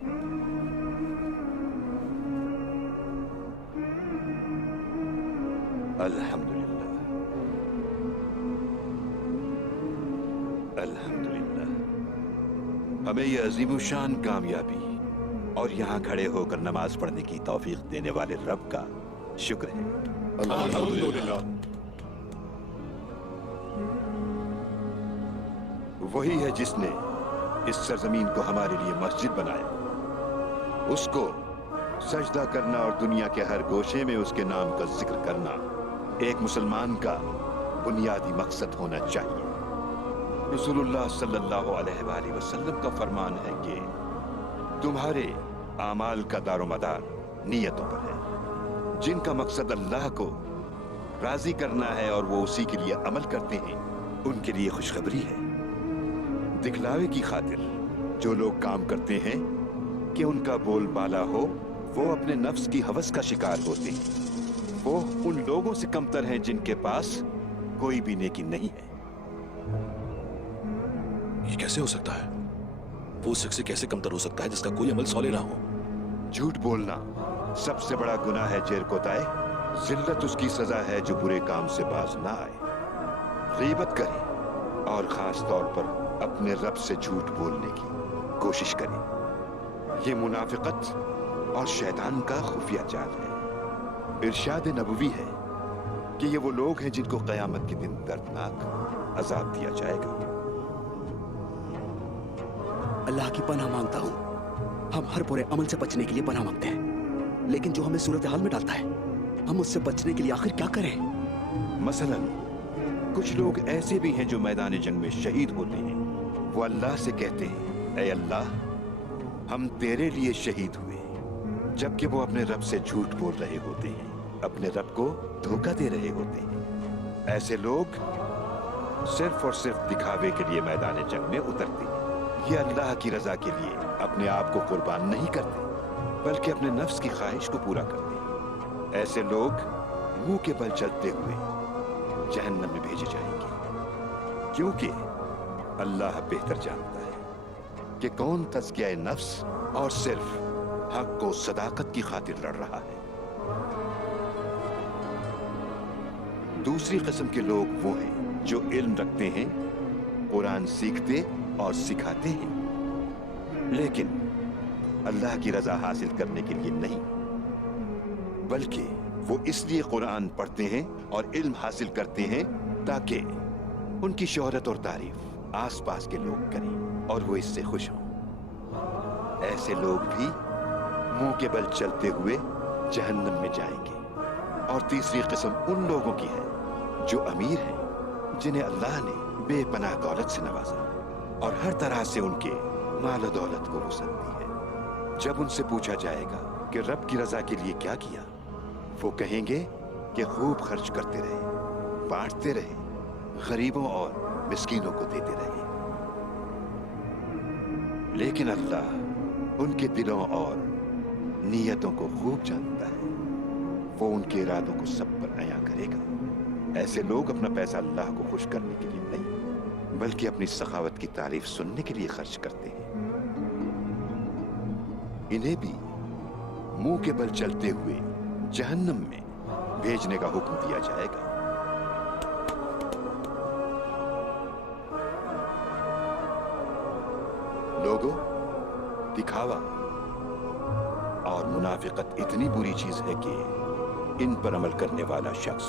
अल्हम्दुलिल्लाह, अल्हम्दुलिल्लाह। हमें ये अजीमुशान कामयाबी और यहाँ खड़े होकर नमाज पढ़ने की तौफीक देने वाले रब का शुक्र है। अल्हम्दुलिल्लाह। वही है जिसने इस सरजमीन को हमारे लिए मस्जिद बनाया। उसको सजदा करना और दुनिया के हर गोशे में उसके नाम का जिक्र करना एक मुसलमान का बुनियादी मकसद होना चाहिए। रसूलुल्लाह सल्लल्लाहु अलैहि वसल्लम का फरमान है कि तुम्हारे आमाल का दारोमदार नियतों पर है। जिनका मकसद अल्लाह को राजी करना है और वो उसी के लिए अमल करते हैं, उनके लिए खुशखबरी है। दिखलावे की खातिर जो लोग काम करते हैं कि उनका बोलबाला हो, वो अपने नफ्स की हवस का शिकार होते हैं। वो उन लोगों से कमतर हैं जिनके पास कोई भी नेकी नहीं है। ये कैसे हो सकता है? वो शख्स से कैसे कमतर हो सकता है जिसका कोई अमल सौले ना हो? झूठ बोलना सबसे बड़ा गुनाह है जेरकोताए। जिल्लत उसकी सजा है जो बुरे काम से बाज ना आए। गीबत करे और खास तौर पर अपने रब से झूठ बोलने की कोशिश करे। ये मुनाफिकत और शैतान का खुफिया जाल है। इरशाद नबवी है कि ये वो लोग हैं जिनको क़यामत के दिन दर्दनाक अजाब दिया जाएगा। अल्लाह की पनाह मांगता हूँ। हम हर बुरे अमल से बचने के लिए पनाह मांगते हैं, लेकिन जो हमें सूरत हाल में डालता है, हम उससे बचने के लिए आखिर क्या करें? मसलन कुछ लोग ऐसे भी हैं जो मैदान जंग में शहीद होते हैं। वो अल्लाह से कहते हैं, ऐ अल्लाह, हम तेरे लिए शहीद हुए, जबकि वो अपने रब से झूठ बोल रहे होते हैं, अपने रब को धोखा दे रहे होते हैं। ऐसे लोग सिर्फ और सिर्फ दिखावे के लिए मैदान जंग में उतरते हैं। ये अल्लाह की रजा के लिए अपने आप को कुर्बान नहीं करते, बल्कि अपने नफ्स की ख्वाहिश को पूरा करते हैं। ऐसे लोग मुंह के बल चलते हुए जहन्नम में भेजे जाएंगे, क्योंकि अल्लाह बेहतर जानता है कि कौन तज़किया नफ्स और सिर्फ हक और सदाकत की खातिर लड़ रहा है। दूसरी किस्म के लोग वो हैं जो इल्म रखते हैं, कुरान सीखते और सिखाते हैं, लेकिन अल्लाह की रजा हासिल करने के लिए नहीं, बल्कि वो इसलिए कुरान पढ़ते हैं और इल्म हासिल करते हैं ताकि उनकी शोहरत और तारीफ आसपास के लोग करें और वो इससे खुश हों। ऐसे लोग भी मुंह के बल चलते हुए जहन्नम में जाएंगे। और तीसरी किस्म उन लोगों की है जो अमीर हैं, जिन्हें अल्लाह ने बेपनाह दौलत से नवाजा और हर तरह से उनके माल और दौलत को वसअत दी है। जब उनसे पूछा जाएगा कि रब की रजा के लिए क्या किया, वो कहेंगे कि खूब खर्च करते रहे, बांटते रहे, गरीबों और मिस्कीनों को देते रहे। लेकिन अल्लाह उनके दिलों और नीयतों को खूब जानता है। वो उनके इरादों को सब पर अया करेगा। ऐसे लोग अपना पैसा अल्लाह को खुश करने के लिए नहीं, बल्कि अपनी सखावत की तारीफ सुनने के लिए खर्च करते हैं। इन्हें भी मुंह के बल चलते हुए जहन्नम में भेजने का हुक्म दिया जाएगा। लोगों, दिखावा और मुनाफिकत इतनी बुरी चीज है कि इन पर अमल करने वाला शख्स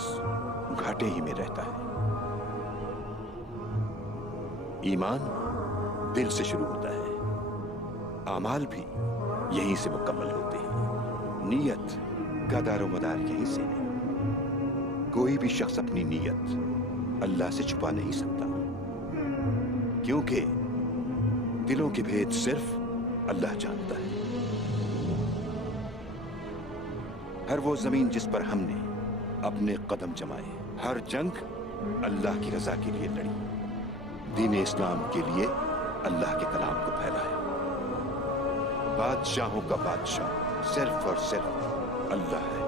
घाटे ही में रहता है। ईमान दिल से शुरू होता है, आमाल भी यहीं से मुकम्मल होते हैं। नीयत का दारोमदार यहीं से है। कोई भी शख्स अपनी नीयत अल्लाह से छुपा नहीं सकता, क्योंकि दिलों के भेद सिर्फ अल्लाह जानता है। हर वो जमीन जिस पर हमने अपने कदम जमाए, हर जंग अल्लाह की रजा के लिए लड़ी, दीन इस्लाम के लिए अल्लाह के कलाम को फैलाया। बादशाहों का बादशाह सिर्फ और सिर्फ अल्लाह है।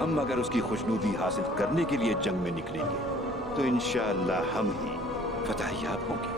हम अगर उसकी खुशनुदी हासिल करने के लिए जंग में निकलेंगे तो इंशाअल्लाह हम ही फतह याब होंगे।